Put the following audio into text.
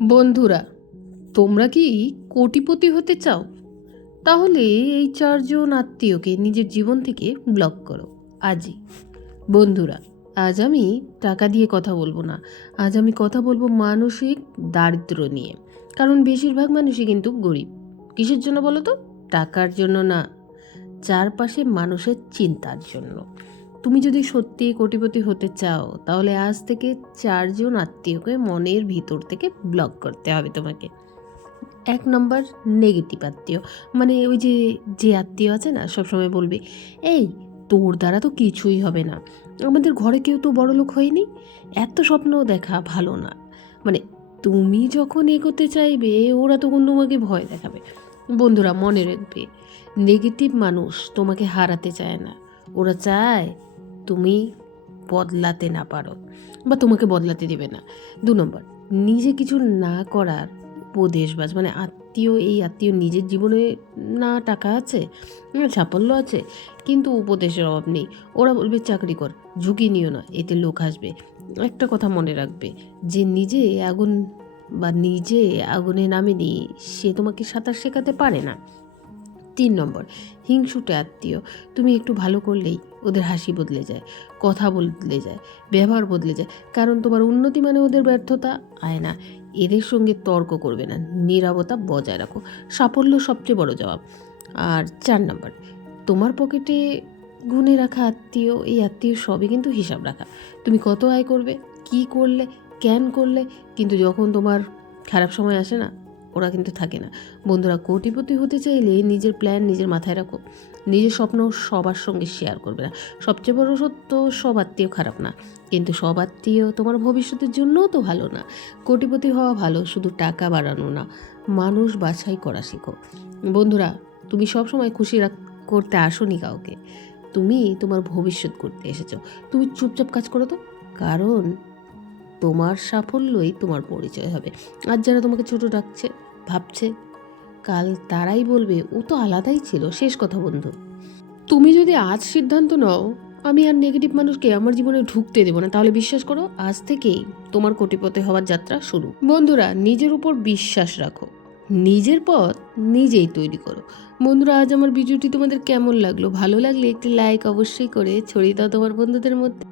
বন্ধুরা, তোমরা কি কোটিপতি হতে চাও? তাহলে এই 4 জন আত্মীয়কে নিজের জীবন থেকে ব্লক করো আজই। বন্ধুরা, আজ আমি টাকা দিয়ে কথা বলবো না, আজ আমি কথা বলবো মানসিক দারিদ্র্য নিয়ে। কারণ বেশিরভাগ মানুষই কিন্তু গরিব। কিসের জন্য বলো তো? টাকার জন্য না, চারপাশে মানুষের চিন্তার জন্য। তুমি যদি সত্যি কোটিপতি হতে চাও, তাহলে আজ থেকে 4 জন আত্মীয়কে মনের ভিতর থেকে ব্লক করতে হবে তোমাকে। 1 নম্বর, নেগেটিভ আত্মীয়। মানে ওই যে যে আত্মীয় আছে না, সবসময় বলবে, এই তোর দ্বারা তো কিছুই হবে না, আমাদের ঘরে কেউ তো বড়লোক হয়নি, এত স্বপ্ন দেখা ভালো না। মানে তুমি যখন এগোতে চাইবে, ওরা তখন তোমাকে ভয় দেখাবে। বন্ধুরা, মনে রাখবে, নেগেটিভ মানুষ তোমাকে হারাতে চায় না, ওরা চায় তুমি বদলাতে না পারো বা তোমাকে বদলাতে দেবে না। 2 নম্বর, নিজে কিছু না করার উপদেশবাজ। মানে এই আত্মীয় নিজের জীবনে না টাকা আছে, না সাফল্য আছে, কিন্তু উপদেশের অভাব নেই। ওরা বলবে চাকরি কর, ঝুঁকি নিও না, এতে লোক আসবে। একটা কথা মনে রাখবে, যে নিজে আগুনে নামেনি, সে তোমাকে সাঁতার শেখাতে পারে না। 3 নম্বর, হিংসুটে আত্মীয়। তুমি একটু ভালো করলেই ওদের হাসি বদলে যায়, কথা বদলে যায়, ব্যবহার বদলে যায়। কারণ তোমার উন্নতি মানে ওদের ব্যর্থতা আয় না। এদের সঙ্গে তর্ক করবে না, নীরবতা বজায় রাখো। সাফল্য সবচেয়ে বড় জবাব। আর 4 নম্বর, তোমার পকেটে গুনে রাখা আত্মীয়, এই আত্মীয় সবই কিন্তু হিসাব রাখা। তুমি কত আয় করবে, কি করলে, কেন করলে, কিন্তু যখন তোমার খারাপ সময় আসে না, ওরা কিন্তু থাকে না। বন্ধুরা, কোটিপতি হতে চাইলে নিজের প্ল্যান নিজের মাথায় রাখো, নিজের স্বপ্ন সবার সঙ্গে শেয়ার করবে না। সবচেয়ে বড় সত্য, সব আত্মীয় খারাপ না, কিন্তু সব আত্মীয় তোমার ভবিষ্যতের জন্যও তো ভালো না। কোটিপতি হওয়া ভালো, শুধু টাকা বাড়ানো না, মানুষ বাছাই করা শেখো। বন্ধুরা, তুমি সবসময় করতে আসোনি কাউকে, তুমি তোমার ভবিষ্যৎ করতে এসেছো। তুমি চুপচাপ কাজ করো তো, কারণ তোমার সাফল্যই তোমার পরিচয় হবে। আর যারা তোমাকে ছোট ডাকছে, ভাবছে, কাল তারাই বলবে ও তো আলাদাই ছিল। শেষ কথা বন্ধু, তুমি যদি আজ সিদ্ধান্ত নাও আমি আর নেগেটিভ মানুষকে আমার জীবনে ঢুকতে দেবো না, তাহলে বিশ্বাস করো, আজ থেকেই তোমার কোটিপতি হওয়ার যাত্রা শুরু। বন্ধুরা, নিজের উপর বিশ্বাস রাখো, নিজের পথ নিজেই তৈরি করো। বন্ধুরা, আজ আমার ভিডিওটি তোমাদের কেমন লাগলো? ভালো লাগলে একটি লাইক অবশ্যই করে ছড়িয়ে দাও তোমার বন্ধুদের মধ্যে।